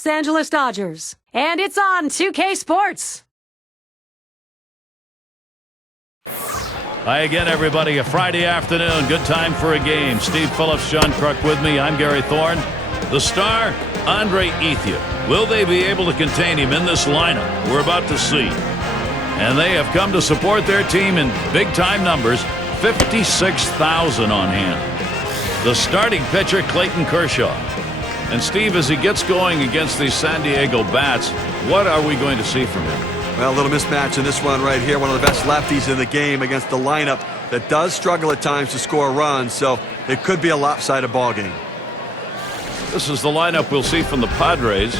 Los Angeles Dodgers. And it's on 2K Sports. Hi again, everybody. A Friday afternoon. Good time for a game. Steve Phillips, John Kruk with me. I'm Gary Thorne. The star, Andre Ethier. Will they be able to contain him in this lineup? We're about to see. And they have come to support their team in big-time numbers. 56,000 on hand. The starting pitcher, Clayton Kershaw. And Steve, as he gets going against these San Diego bats, what are we going to see from him? Well, a little mismatch in this one right here. One of the best lefties in the game against the lineup that does struggle at times to score runs. So it could be a lopsided ball game. This is the lineup we'll see from the Padres.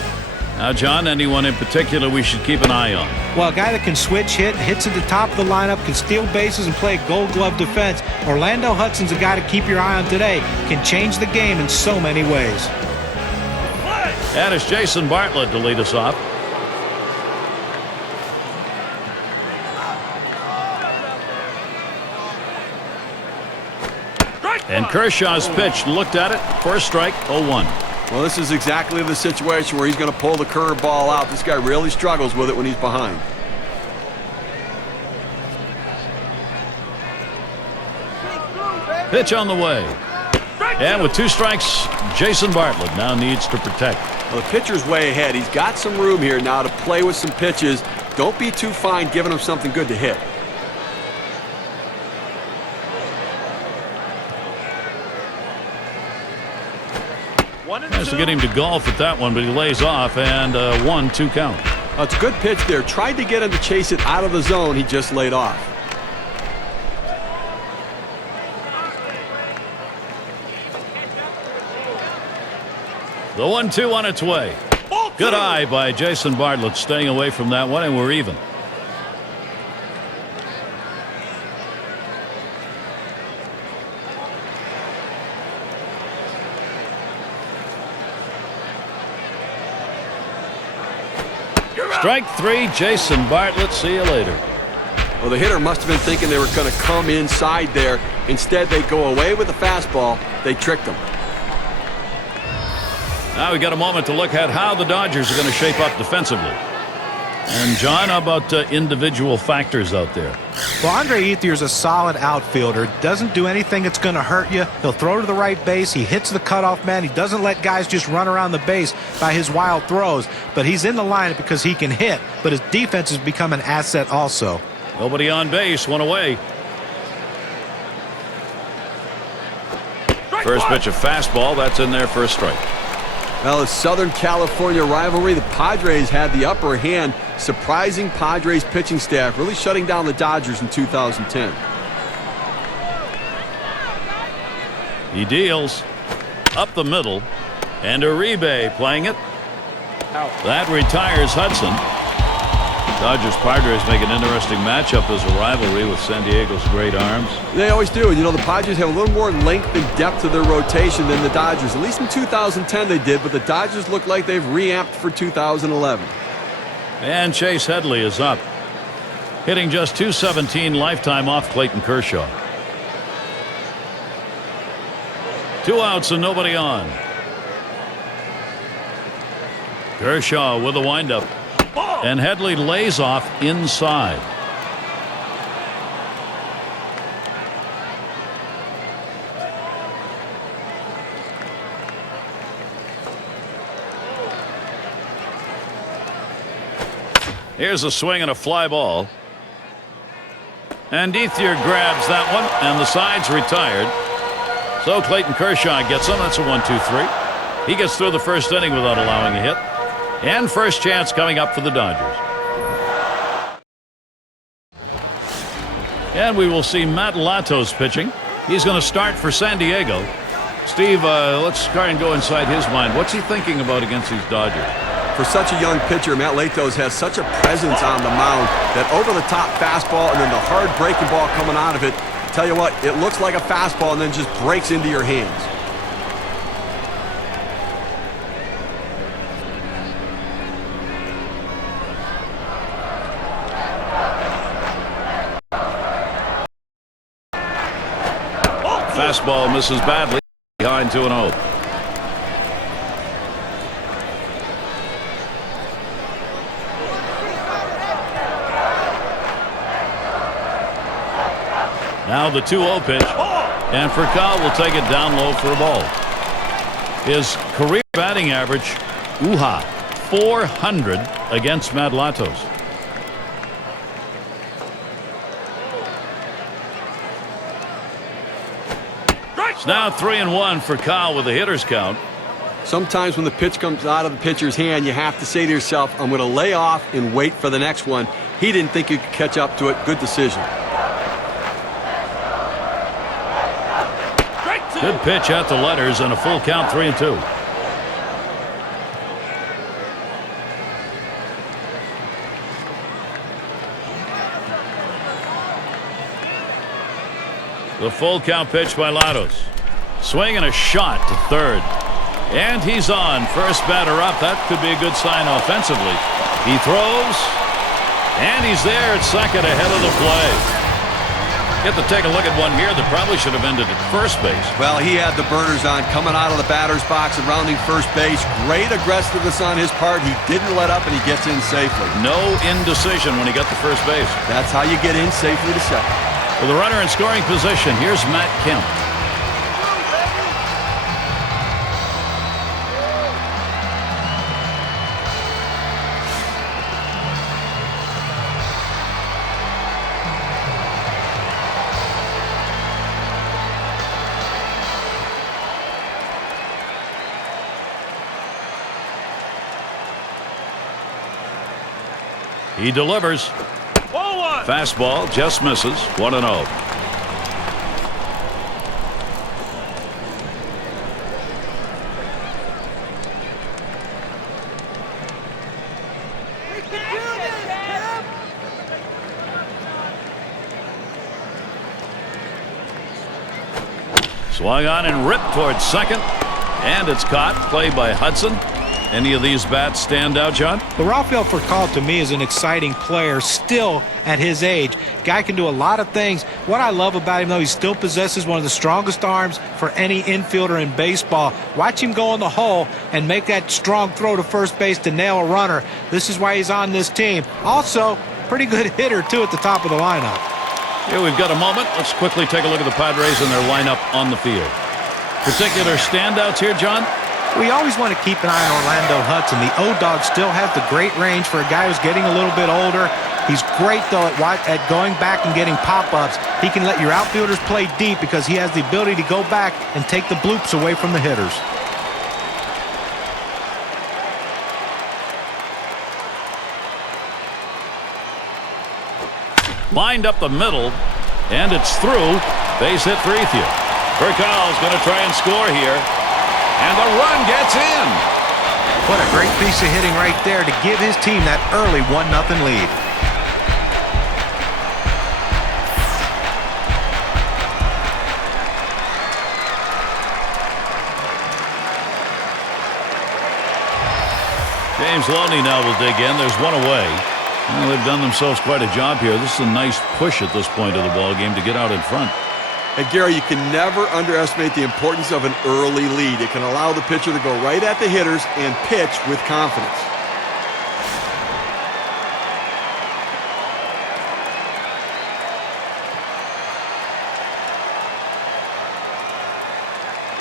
Now, John, anyone in particular we should keep an eye on? Well, a guy that can switch hit, hits at the top of the lineup, can steal bases and play gold glove defense. Orlando Hudson's a guy to keep your eye on today. Can change the game in so many ways. And it's Jason Bartlett to lead us off. And Kershaw's pitch, looked at it, first strike, 0-1. Well, this is exactly the situation where he's going to pull the curveball out. This guy really struggles with it when he's behind. Pitch on the way. And with 2 strikes, Jason Bartlett now needs to protect. Well, the pitcher's way ahead. He's got some room here now to play with some pitches. Don't be too fine giving him something good to hit. Has to get him to golf at that one, but he lays off, and 1-2 count. It's a good pitch there. Tried to get him to chase it out of the zone. He just laid off. The 1-2 on its way. Good eye by Jason Bartlett, staying away from that one, and we're even. Strike 3, Jason Bartlett. See you later. Well, the hitter must have been thinking they were going to come inside there. Instead, they go away with the fastball. They tricked him. Now we got a moment to look at how the Dodgers are going to shape up defensively. And John, how about individual factors out there? Well, Andre Ethier's a solid outfielder. Doesn't do anything that's going to hurt you. He'll throw to the right base. He hits the cutoff man. He doesn't let guys just run around the base by his wild throws. But he's in the lineup because he can hit. But his defense has become an asset also. Nobody on base, one away. First pitch, a fastball. That's in there for a strike. Well, it's Southern California rivalry. The Padres had the upper hand. Surprising Padres pitching staff, really shutting down the Dodgers in 2010. He deals up the middle, and Uribe playing it. That retires Hudson. Dodgers Padres make an interesting matchup as a rivalry with San Diego's great arms. They always do. You know, the Padres have a little more length and depth to their rotation than the Dodgers. At least in 2010 they did, but the Dodgers look like they've reamped for 2011. And Chase Headley is up, hitting just .217 lifetime off Clayton Kershaw. 2 outs and nobody on. Kershaw with a windup. And Headley lays off inside. Here's a swing and a fly ball. And Ethier grabs that one, and the side's retired. So Clayton Kershaw gets him. That's a 1-2-3. He gets through the first inning without allowing a hit. And first chance coming up for the Dodgers. And we will see Matt Latos pitching. He's going to start for San Diego. Steve, let's try and go inside his mind. What's he thinking about against these Dodgers? For such a young pitcher, Matt Latos has such a presence on the mound that over-the-top fastball and then the hard breaking ball coming out of it. Tell you what, it looks like a fastball and then just breaks into your hands. Fastball misses badly. Behind 2-0. Now the 2-0 pitch. And Furcal will take it down low for a ball. His career batting average, 400 against Matt Latos. It's now 3-1 for Kyle with the hitter's count. Sometimes when the pitch comes out of the pitcher's hand, you have to say to yourself, I'm going to lay off and wait for the next one. He didn't think he could catch up to it. Good decision. Good pitch at the letters and a full count, 3-2. The full count pitch by Latos. Swing and a shot to third. And he's on. First batter up. That could be a good sign offensively. He throws. And he's there at second ahead of the play. Get to take a look at one here that probably should have ended at first base. Well, he had the burners on coming out of the batter's box and rounding first base. Great aggressiveness on his part. He didn't let up, and he gets in safely. No indecision when he got to first base. That's how you get in safely to second. With a runner in scoring position, here's Matt Kemp. He delivers. Fastball just misses. 1-0. Swung on and ripped towards second. And it's caught. Play by Hudson. Any of these bats stand out, John? Well, Rafael Furcal to me is an exciting player still at his age. Guy can do a lot of things. What I love about him, though, he still possesses one of the strongest arms for any infielder in baseball. Watch him go in the hole and make that strong throw to first base to nail a runner. This is why he's on this team. Also, pretty good hitter, too, at the top of the lineup. Here we've got a moment. Let's quickly take a look at the Padres and their lineup on the field. Particular standouts here, John? We always want to keep an eye on Orlando Hudson. The O-Dog still has the great range for a guy who's getting a little bit older. He's great, though, at going back and getting pop-ups. He can let your outfielders play deep because he has the ability to go back and take the bloops away from the hitters. Lined up the middle, and it's through. Base hit for Ethier. Furcal's going to try and score here. And the run gets in. What a great piece of hitting right there to give his team that early 1-0 lead. James Loney now will dig in. There's one away. Well, they've done themselves quite a job here. This is a nice push at this point of the ball game to get out in front. And Gary, you can never underestimate the importance of an early lead. It can allow the pitcher to go right at the hitters and pitch with confidence.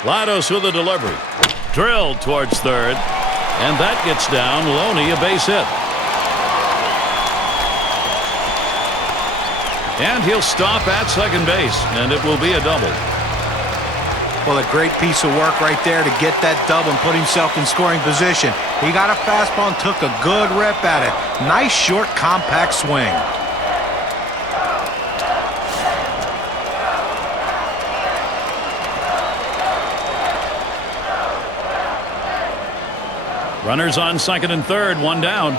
Latos with a delivery. Drilled towards third. And that gets down. Loney, a base hit. And he'll stop at second base, and it will be a double. Well, a great piece of work right there to get that double and put himself in scoring position. He got a fastball and took a good rip at it. Nice, short, compact swing. Runners on second and third, one down.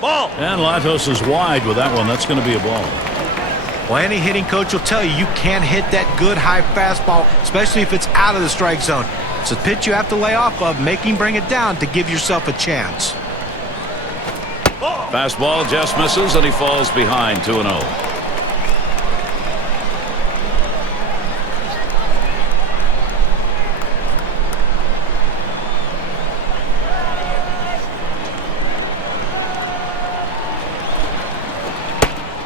Ball. And Latos is wide with that one. That's going to be a ball. Well, any hitting coach will tell you can't hit that good high fastball, especially if it's out of the strike zone. It's a pitch you have to lay off of, make him bring it down to give yourself a chance. Fastball just misses, and he falls behind 2-0.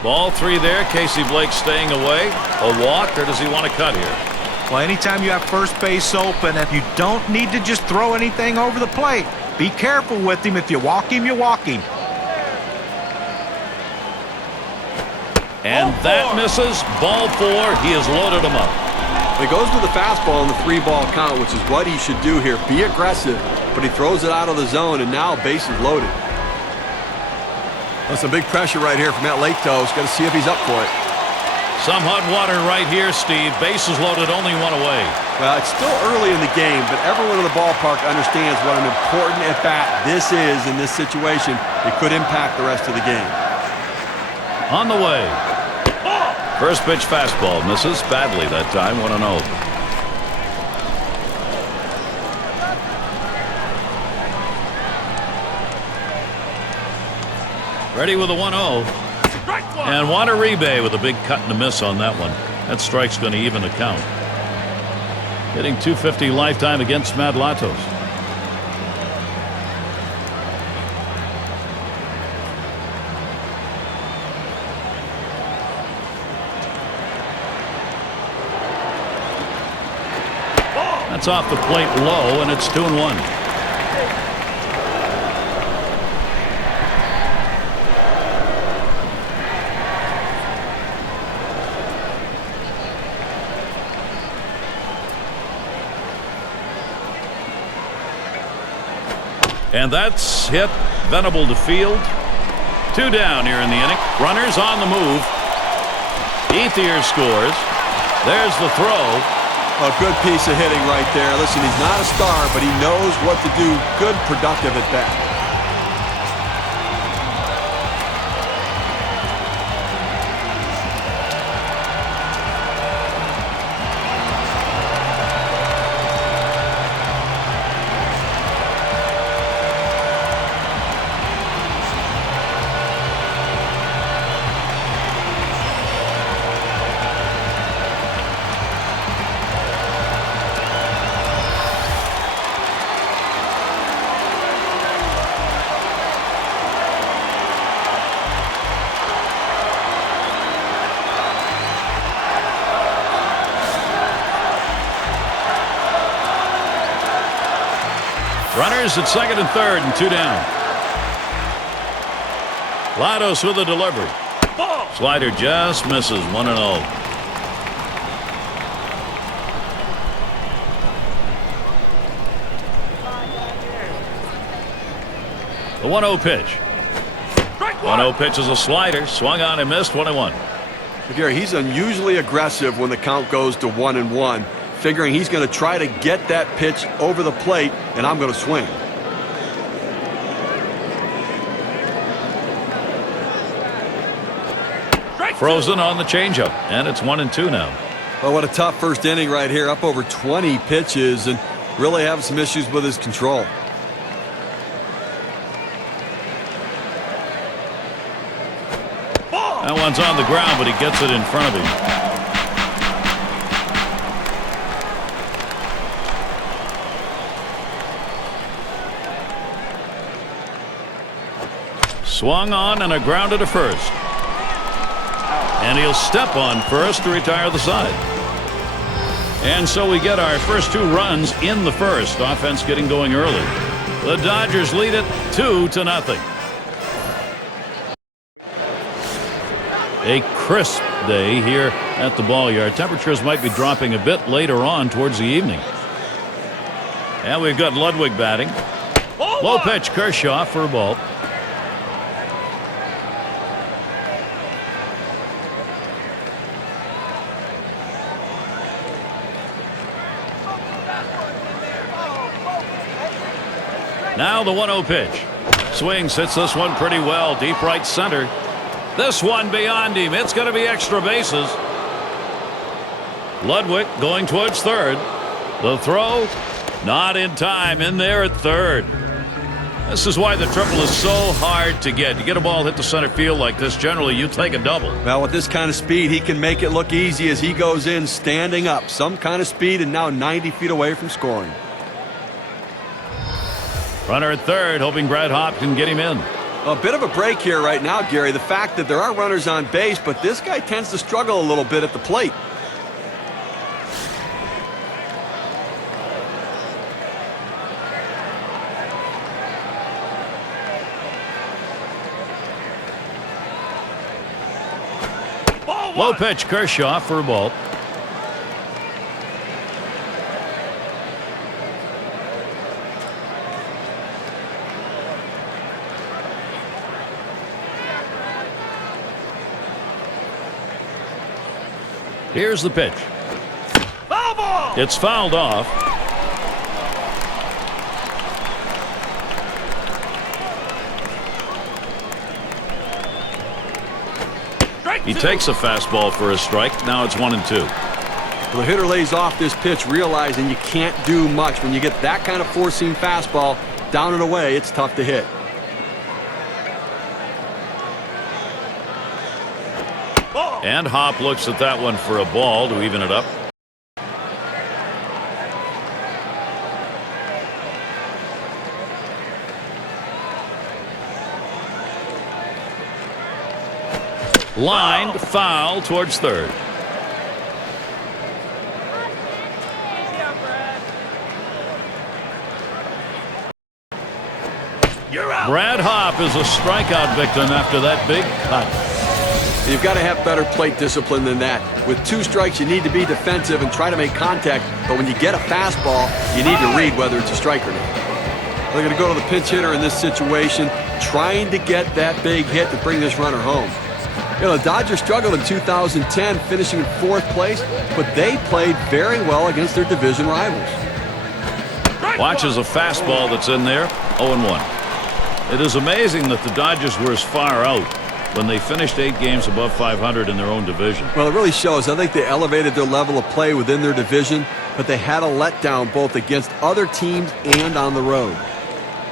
Ball 3 there. Casey Blake staying away. A walk, or does he want to cut here? Well, anytime you have first base open, and you don't need to just throw anything over the plate. Be careful with him. If you walk him, you walk him. And that misses. Ball 4. He has loaded him up. He goes to the fastball in the 3-ball count, which is what he should do here. Be aggressive, but he throws it out of the zone, and now bases loaded. That's some big pressure right here from Matt Latos. Got to see if he's up for it. Some hot water right here, Steve. Bases loaded, only one away. Well, it's still early in the game, but everyone in the ballpark understands what an important at-bat this is in this situation. It could impact the rest of the game. On the way. First pitch fastball misses badly that time. 1-0. Ready with a 1-0. And Juan Uribe with a big cut and a miss on that one. That strike's going to even the count. Hitting .250 lifetime against Matt Latos. That's off the plate low, and it's 2-1. And that's hit Venable to field. 2 down here in the inning. Runners on the move. Ethier scores. There's the throw. A good piece of hitting right there. Listen, he's not a star, but he knows what to do. Good, productive at bat. Runners at second and third and 2 down. Latos with a delivery. Slider just misses. 1-0. The 1-0 pitch. 1-0 pitch is a slider. Swung on and missed. 1-1. Gary, he's unusually aggressive when the count goes to 1-1. Figuring he's going to try to get that pitch over the plate, and I'm going to swing. Frozen on the changeup, and it's 1-2 now. Well, what a tough first inning right here. Up over 20 pitches and really having some issues with his control. That one's on the ground, but he gets it in front of him. Swung on and a grounder to first. And he'll step on first to retire the side. And so we get our first 2 runs in the first. Offense getting going early. The Dodgers lead it 2-0. A crisp day here at the ball yard. Temperatures might be dropping a bit later on towards the evening. And we've got Ludwig batting. Low pitch, Kershaw for a ball. Now the 1-0 pitch. Swings, hits this one pretty well. Deep right center. This one beyond him. It's going to be extra bases. Ludwig going towards third. The throw, not in time. In there at third. This is why the triple is so hard to get. You get a ball hit to center field like this, generally you take a double. Well, with this kind of speed, he can make it look easy as he goes in standing up. Some kind of speed and now 90 feet away from scoring. Runner at third, hoping Brad Hop can get him in. A bit of a break here right now, Gary. The fact that there are runners on base, but this guy tends to struggle a little bit at the plate. Low pitch, Kershaw for a ball. Here's the pitch. Foul ball! It's fouled off. He takes a fastball for a strike. Now it's 1-2. Well, the hitter lays off this pitch, realizing you can't do much. When you get that kind of four-seam fastball down and away, it's tough to hit. And Hop looks at that one for a ball to even it up. Lined foul towards third. You're out. Brad Hop is a strikeout victim after that big cut. You've got to have better plate discipline than that. With 2 strikes, you need to be defensive and try to make contact. But when you get a fastball, you need to read whether it's a strike or not. They're going to go to the pinch hitter in this situation, trying to get that big hit to bring this runner home. You know, the Dodgers struggled in 2010, finishing in 4th place, but they played very well against their division rivals. Watches a fastball that's in there, 0-1. It is amazing that the Dodgers were as far out when they finished 8 games above 500 in their own division. Well, it really shows. I think they elevated their level of play within their division, but they had a letdown both against other teams and on the road.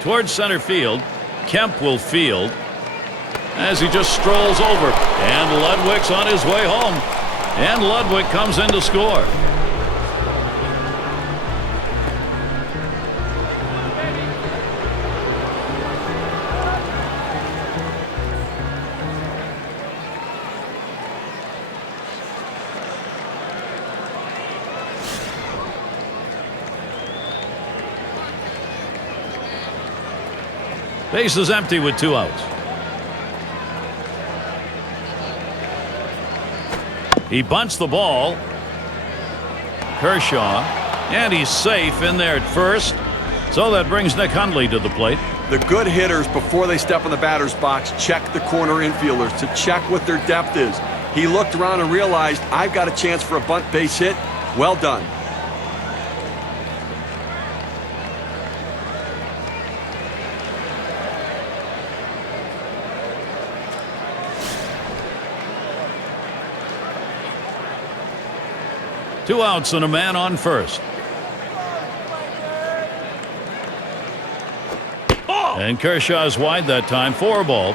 Towards center field, Kemp will field as he just strolls over. And Ludwig's on his way home. And Ludwig comes in to score. Base is empty with 2 outs. He bunts the ball. Kershaw. And he's safe in there at first. So that brings Nick Hundley to the plate. The good hitters, before they step in the batter's box, check the corner infielders to check what their depth is. He looked around and realized, I've got a chance for a bunt base hit. Well done. Two outs and a man on first. And Kershaw's wide that time for a ball.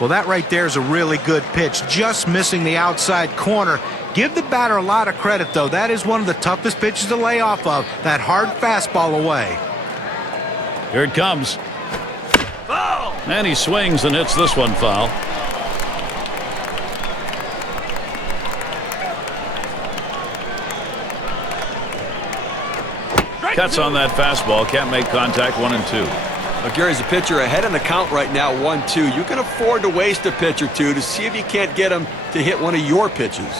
Well, that right there is a really good pitch, just missing the outside corner. Give the batter a lot of credit, though. That is one of the toughest pitches to lay off of, that hard fastball away. Here it comes. Foul! And he swings and hits this one foul. Cuts on that fastball. Can't make contact. 1-2. Well, Gary's a pitcher ahead in the count right now, 1-2. You can afford to waste a pitch or two to see if you can't get him to hit one of your pitches.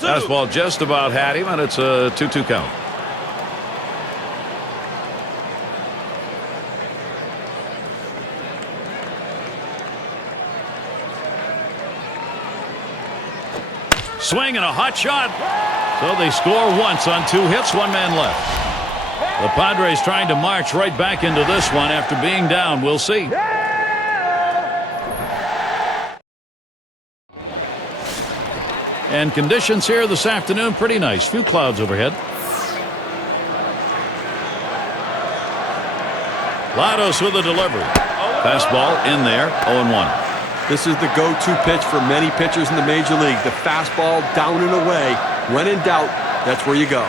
Fastball just about had him, and it's a 2-2 count. Swing and a hot shot. So they score once on 2 hits, 1 man left. The Padres trying to march right back into this one after being down. We'll see. And conditions here this afternoon pretty nice. Few clouds overhead. Lados with a delivery. Fastball in there, 0-1. This is the go-to pitch for many pitchers in the major league. The fastball down and away. When in doubt, that's where you go.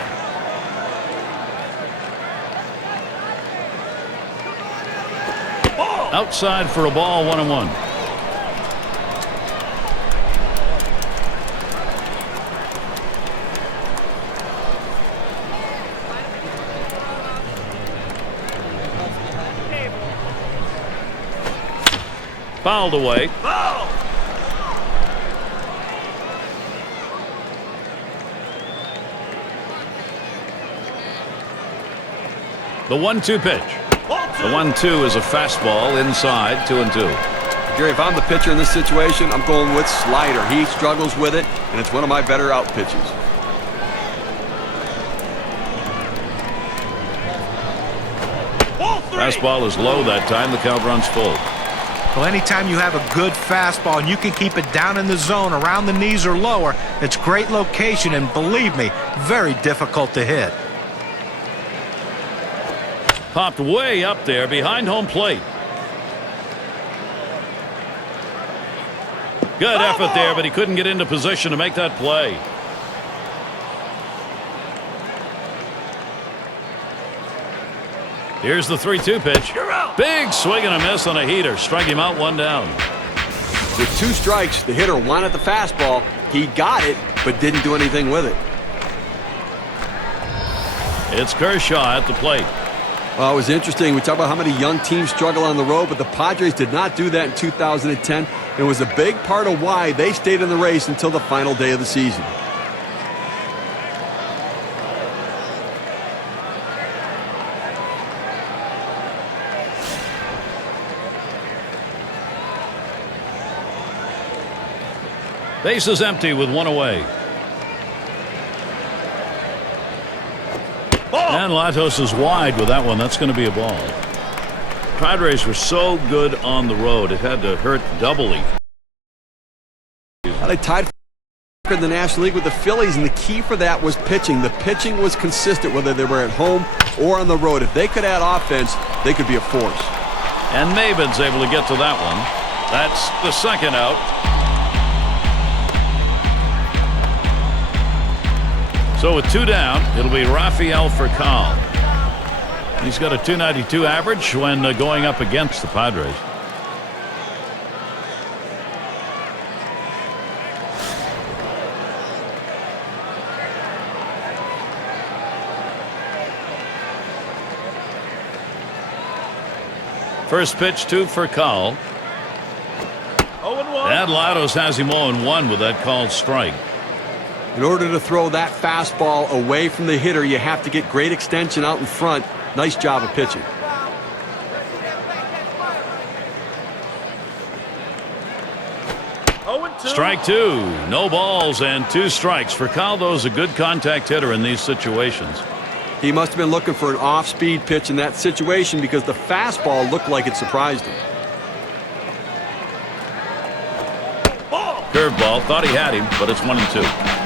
Outside for a ball, 1-1. Fouled away. Foul! The 1-2 pitch. The 1-2 is a fastball inside, 2-2. Gary, if I'm the pitcher in this situation, I'm going with slider. He struggles with it, and it's one of my better out pitches. Fastball is low that time. The count runs full. Well, anytime you have a good fastball and you can keep it down in the zone around the knees or lower, it's great location, and believe me, very difficult to hit. Popped way up there behind home plate. Good effort there, but he couldn't get into position to make that play. Here's the 3-2 pitch. Big swing and a miss on a heater. Strike him out, 1 down. With 2 strikes, the hitter wanted the fastball. He got it, but didn't do anything with it. It's Kershaw at the plate. Well, it was interesting. We talk about how many young teams struggle on the road, but the Padres did not do that in 2010. It was a big part of why they stayed in the race until the final day of the season. Base is empty with 1 away. And Latos is wide with that one. That's going to be a ball. Padres were so good on the road, it had to hurt doubly. They tied for the National League with the Phillies, and the key for that was pitching. The pitching was consistent whether they were at home or on the road. If they could add offense, they could be a force. And Maybin's able to get to that one. That's the second out. So with 2 down, it'll be Rafael Furcal. He's got a .292 average when going up against the Padres. First pitch to Furcal. 0-1. And Latos has him 0-1 with that called strike. In order to throw that fastball away from the hitter, you have to get great extension out in front. Nice job of pitching. Strike 2. No balls and 2 strikes. Furcal's a good contact hitter in these situations. He must have been looking for an off-speed pitch in that situation because the fastball looked like it surprised him. Curveball. Thought he had him, but it's 1-2.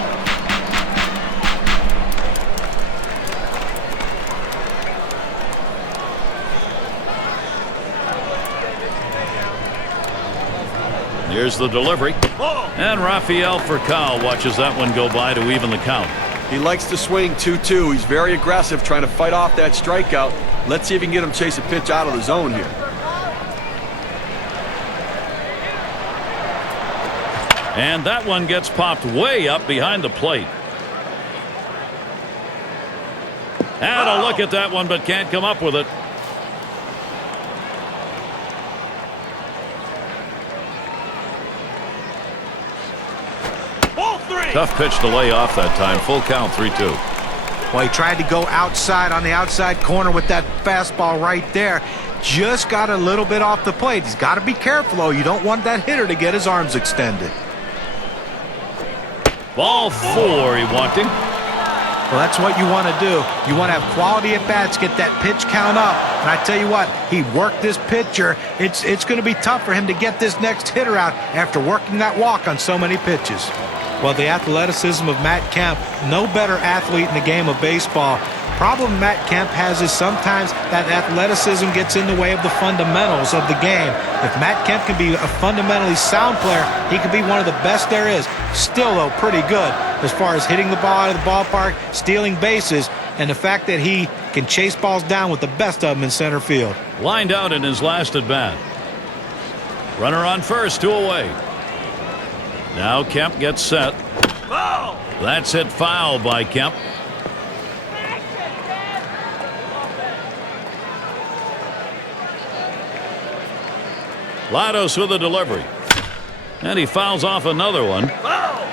Here's the delivery. And Rafael Furcal watches that one go by to even the count. He likes to swing 2-2. He's very aggressive trying to fight off that strikeout. Let's see if he can get him chase a pitch out of the zone here. And that one gets popped way up behind the plate. And a look at that one, but can't come up with it. Tough pitch to lay off that time. Full count, 3-2. Well, he tried to go outside on the outside corner with that fastball right there. Just got a little bit off the plate. He's got to be careful, though. You don't want that hitter to get his arms extended. Ball 4 he walked him. Well, that's what you want to do. You want to have quality at bats, get that pitch count up. And I tell you what, he worked this pitcher. It's going to be tough for him to get this next hitter out after working that walk on so many pitches. Well, the athleticism of Matt Kemp, no better athlete in the game of baseball. Problem Matt Kemp has is sometimes that athleticism gets in the way of the fundamentals of the game. If Matt Kemp can be a fundamentally sound player, he could be one of the best there is. Still, though, pretty good. as far as hitting the ball out of the ballpark, stealing bases, and the fact that he can chase balls down with the best of them in center field. Lined out in his last at bat. Runner on first, 2 away. Now Kemp gets set. Foul! That's hit foul by Kemp. Lados with a delivery. And he fouls off another one. Foul!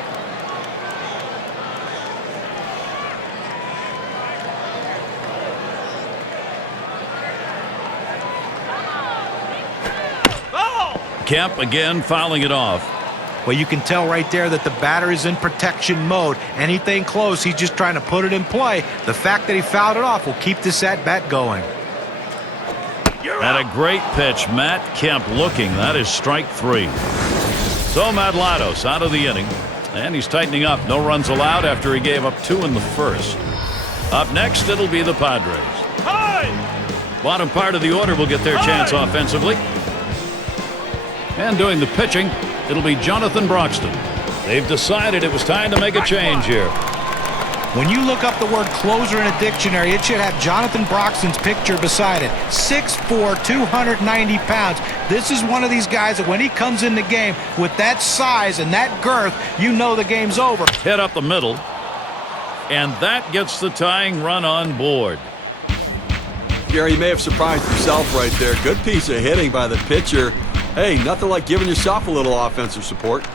Foul! Kemp again fouling it off. Well, you can tell right there that the batter is in protection mode. Anything close, he's just trying to put it in play. The fact that he fouled it off will keep this at-bat going. And a great pitch. Matt Kemp looking. That is strike 3. So Matt Lados out of the inning. And he's tightening up. No runs allowed after he gave up 2 in the first. Up next, it'll be the Padres. Time! Bottom part of the order will get their chance offensively. And doing the pitching, it'll be Jonathan Broxton. They've decided it was time to make a change here. When you look up the word closer in a dictionary, it should have Jonathan Broxton's picture beside it. 6'4", 290 pounds. This is one of these guys that when he comes in the game with that size and that girth, you know the game's over. Hit up the middle. And that gets the tying run on board. Gary, you may have surprised yourself right there. Good piece of hitting by the pitcher. Hey, nothing like giving yourself a little offensive support.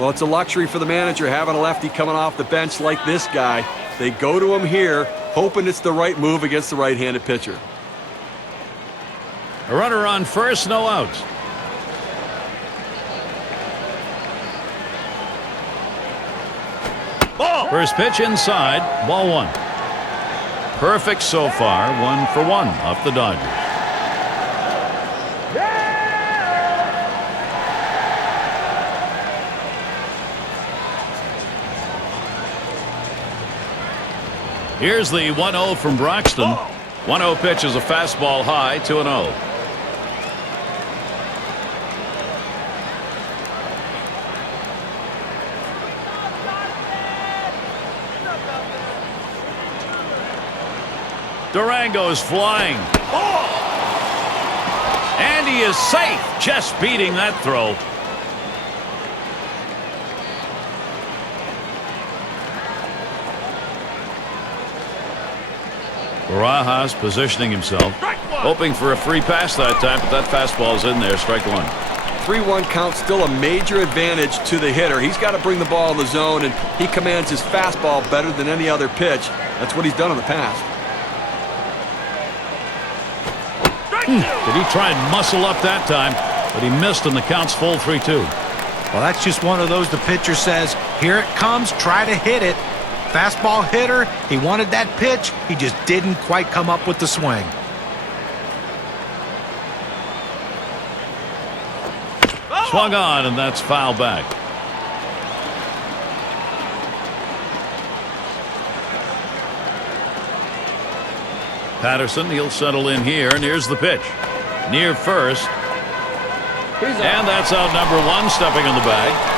Well, it's a luxury for the manager having a lefty coming off the bench like this guy. They go to him here, hoping it's the right move against the right-handed pitcher. A runner on first, no outs. Ball! First pitch inside, ball 1. Perfect so far, 1 for 1 off the Dodgers. Here's the 1-0 from Broxton. 1-0 pitch is a fastball high, 2-0. Durango is flying. And he is safe, just beating that throw. Barajas positioning himself, hoping for a free pass that time, but that fastball is in there, strike 1. 3-1 count, still a major advantage to the hitter. He's got to bring the ball in the zone, and he commands his fastball better than any other pitch. That's what he's done in the past. Did he try and muscle up that time, but he missed and the count's full 3-2. Well, that's just one of those the pitcher says, here it comes, try to hit it. Fastball hitter, he wanted that pitch, he just didn't quite come up with the swing. Swung on, and that's foul back. Patterson, he'll settle in here, and here's the pitch. Near first. And that's out number 1, stepping in the bag.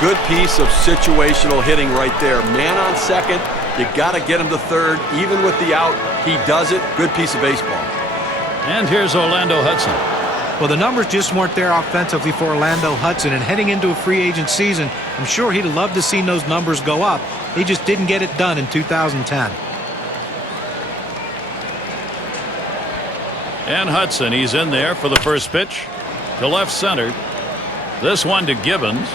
Good piece of situational hitting right there. Man on second, you got to get him to third. Even with the out, he does it. Good piece of baseball. And here's Orlando Hudson. Well, the numbers just weren't there offensively for Orlando Hudson, and heading into a free agent season, I'm sure he'd have loved to see those numbers go up. He just didn't get it done in 2010. And Hudson, he's in there for the first pitch to left center. This one to Gibbons.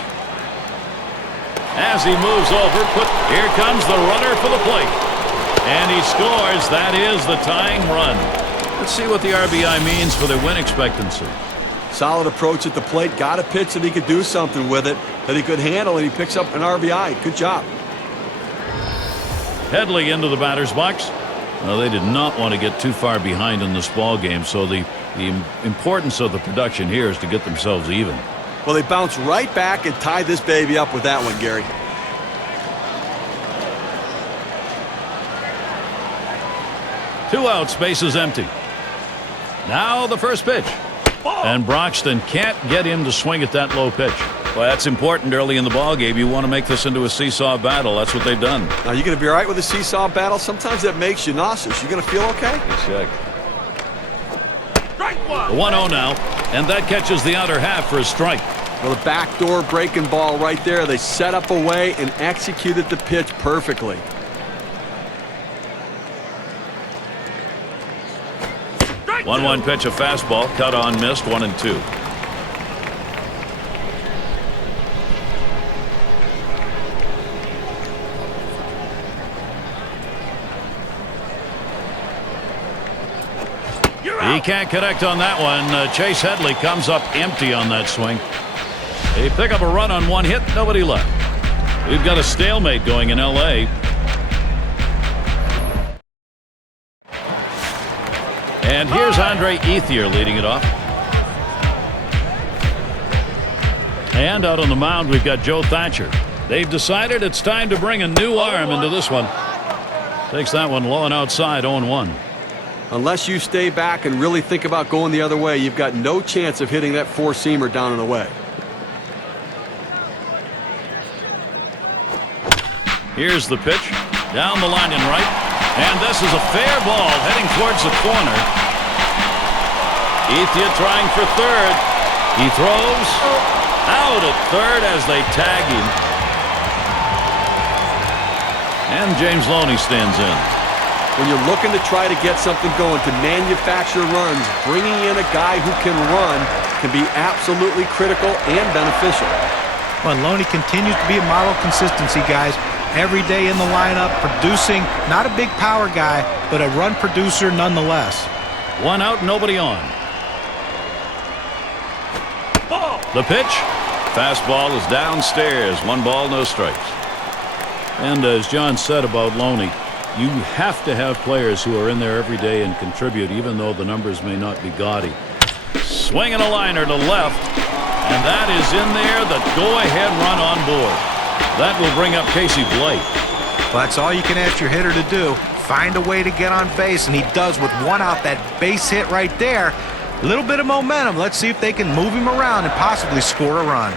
As he moves over, here comes the runner for the plate. And he scores. That is the tying run. Let's see what the RBI means for their win expectancy. Solid approach at the plate. Got a pitch that he could do something with it, that he could handle, and he picks up an RBI. Good job. Headley into the batter's box. Well, they did not want to get too far behind in this ball game, so the importance of the production here is to get themselves even. Well, they bounce right back and tie this baby up with that one, Gary. Two outs, base is empty. Now the first pitch. And Broxton can't get him to swing at that low pitch. Well, that's important early in the ballgame. You want to make this into a seesaw battle. That's what they've done. Now, you're going to be all right with a seesaw battle? Sometimes that makes you nauseous. You're going to feel okay? Check. The 1-0 now, and that catches the outer half for a strike. Well, the backdoor breaking ball right there. They set up a way and executed the pitch perfectly. Strike 1-1 pitch, a fastball, cut on, missed, 1-2. He can't connect on that one. Chase Headley comes up empty on that swing. They pick up a run on one hit, nobody left. We've got a stalemate going in L.A. And here's Andre Ethier leading it off. And out on the mound, we've got Joe Thatcher. They've decided it's time to bring a new arm into this one. Takes that one low and outside, 0-1. Unless you stay back and really think about going the other way, you've got no chance of hitting that four-seamer down and away. Here's the pitch. Down the line and right. And this is a fair ball heading towards the corner. Ethier trying for third. He throws out at third as they tag him. And James Loney stands in. When you're looking to try to get something going, to manufacture runs, bringing in a guy who can run can be absolutely critical and beneficial. Well, Loney continues to be a model of consistency, guys. Every day in the lineup, producing, not a big power guy, but a run producer nonetheless. One out, nobody on. The pitch. Fastball is downstairs. 1 ball, no strikes. And as John said about Loney, you have to have players who are in there every day and contribute, even though the numbers may not be gaudy. Swinging a liner to left, and that is in there, the go-ahead run on board. That will bring up Casey Blake. Well, that's all you can ask your hitter to do. Find a way to get on base, and he does with 1 out. That base hit right there. A little bit of momentum. Let's see if they can move him around and possibly score a run.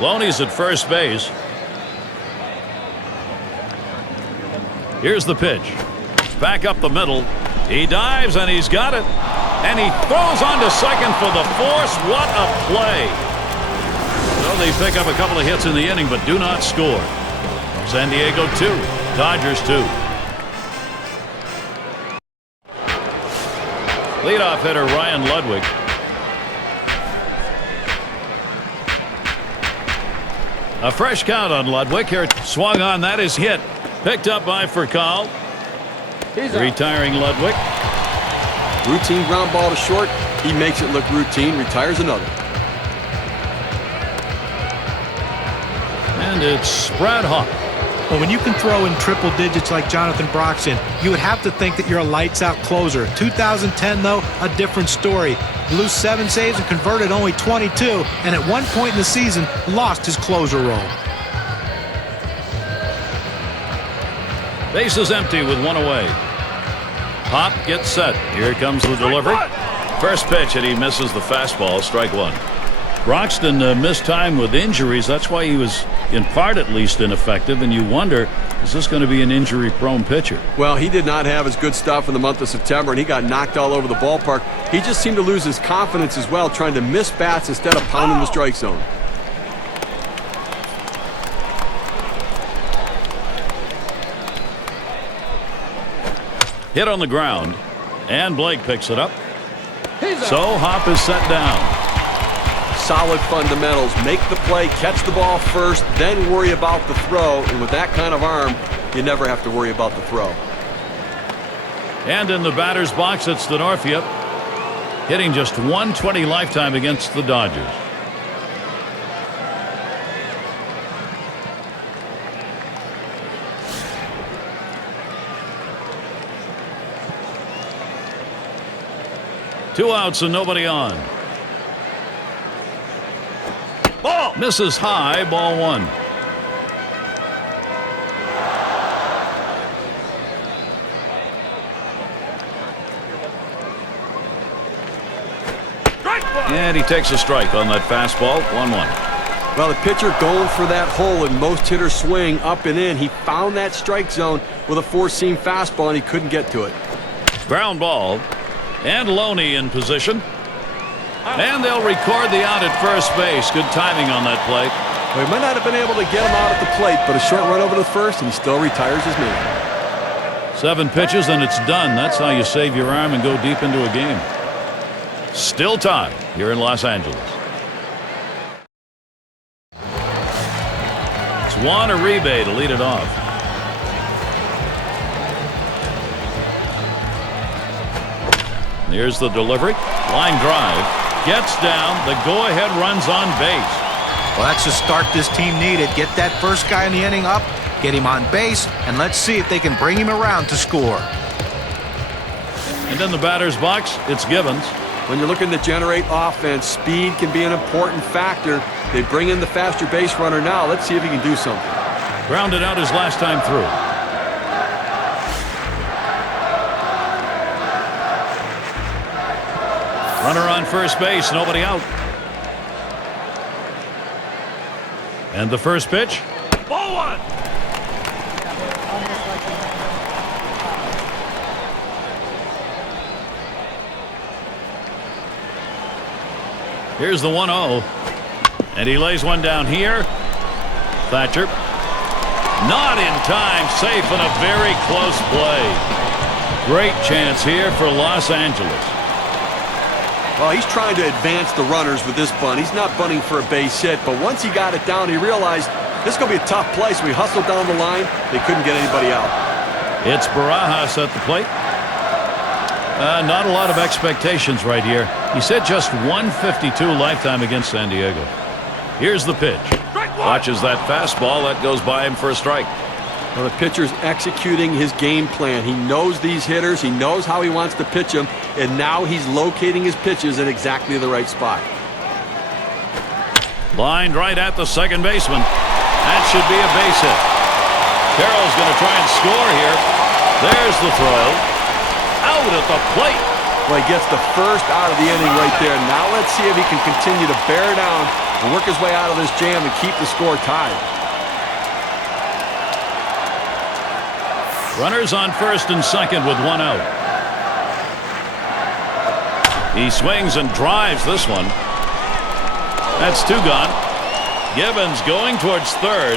Loney's at first base. Here's the pitch. Back up the middle. He dives and he's got it. And he throws on to second for the force. What a play. So they pick up a couple of hits in the inning but do not score. San Diego 2, Dodgers 2. Leadoff hitter Ryan Ludwig. A fresh count on Ludwig here. Swung on, that is hit. Picked up by Furcal. Retiring Ludwig. Routine ground ball to short. He makes it look routine. Retires another. And it's Brad Hawk. Well, when you can throw in triple digits like Jonathan Broxton, you would have to think that you're a lights-out closer. 2010, though, a different story. Blew 7 saves and converted only 22, and at one point in the season, lost his closer role. Base is empty with 1 away. Pop gets set. Here comes the delivery. First pitch, and he misses the fastball. Strike 1. Broxton missed time with injuries. That's why he was, in part at least, ineffective. And you wonder, is this going to be an injury-prone pitcher? Well, he did not have his good stuff in the month of September, and he got knocked all over the ballpark. He just seemed to lose his confidence as well, trying to miss bats instead of pounding the strike zone. Hit on the ground, and Blake picks it up. So Hop is set down. Solid fundamentals. Make the play, catch the ball first, then worry about the throw. And with that kind of arm, you never have to worry about the throw. And in the batter's box, it's Denorfia, hitting just 120 lifetime against the Dodgers. Two outs and nobody on. Ball. Misses high, ball 1. And he takes a strike on that fastball. 1-1. Well, the pitcher going for that hole in most hitters' swing, up and in. He found that strike zone with a four-seam fastball, and he couldn't get to it. Ground ball. And Loney in position. And they'll record the out at first base. Good timing on that play. Well, he might not have been able to get him out at the plate, but a short run over to first, and he still retires his man. 7 pitches, and it's done. That's how you save your arm and go deep into a game. Still tied here in Los Angeles. It's Juan Uribe to lead it off. And here's the delivery. Line drive. Gets down. The go-ahead runs on base. Well, that's the start this team needed. Get that first guy in the inning up, get him on base, and let's see if they can bring him around to score. And in the batter's box, it's Gibbons. When you're looking to generate offense, speed can be an important factor. They bring in the faster base runner now. Let's see if he can do something. Grounded out his last time through. Runner on first base, nobody out. And the first pitch. Ball 1. Here's the 1-0. And he lays one down here. Thatcher. Not in time. Safe in a very close play. Great chance here for Los Angeles. Well, he's trying to advance the runners with this bunt. He's not bunting for a base hit, but once he got it down, he realized this is going to be a tough play, so he hustled down the line. They couldn't get anybody out. It's Barajas at the plate. Not a lot of expectations right here. He said just 152 lifetime against San Diego. Here's the pitch. Watches that fastball. That goes by him for a strike. Well, the pitcher's executing his game plan. He knows these hitters. He knows how he wants to pitch them, and now he's locating his pitches in exactly the right spot. Lined right at the second baseman. That should be a base hit. Carroll's going to try and score here. There's the throw. Out at the plate. Well, he gets the first out of the inning right there. Now let's see if he can continue to bear down and work his way out of this jam and keep the score tied. Runners on first and second with one out. He swings and drives this one. That's two gone. Gibbons going towards third.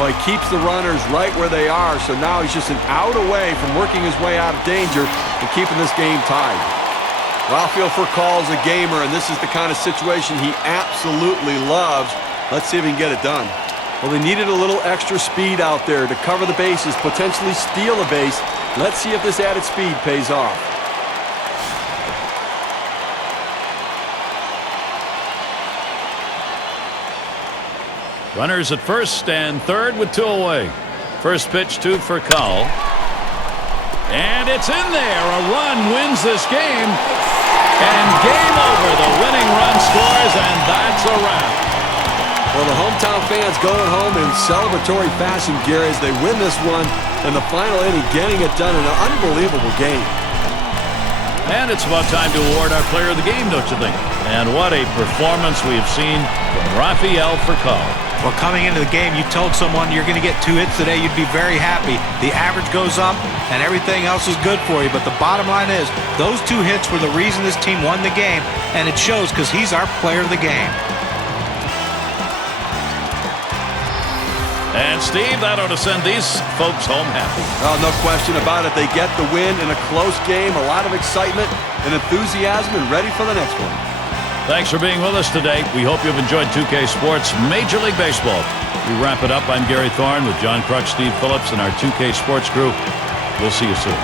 Well, he keeps the runners right where they are, so now he's just an out away from working his way out of danger and keeping this game tied. Rafael Furcal's a gamer, and this is the kind of situation he absolutely loves. Let's see if he can get it done. Well, they needed a little extra speed out there to cover the bases, potentially steal a base. Let's see if this added speed pays off. Runners at first and third with two away. First pitch to Furcal. And it's in there. A run wins this game. And game over. The winning run scores, and that's a wrap. Well, the hometown fans going home in celebratory fashion, Gary, as they win this one in the final inning, getting it done in an unbelievable game. And it's about time to award our player of the game, don't you think? And what a performance we have seen from Rafael Furcal. Well, coming into the game, you told someone you're going to get 2 hits today, you'd be very happy. The average goes up, and everything else is good for you. But the bottom line is, those 2 hits were the reason this team won the game, and it shows because he's our player of the game. And, Steve, that ought to send these folks home happy. Oh, no question about it. They get the win in a close game, a lot of excitement and enthusiasm, and ready for the next one. Thanks for being with us today. We hope you've enjoyed 2K Sports Major League Baseball. We wrap it up. I'm Gary Thorne with John Kruk, Steve Phillips, and our 2K Sports crew. We'll see you soon.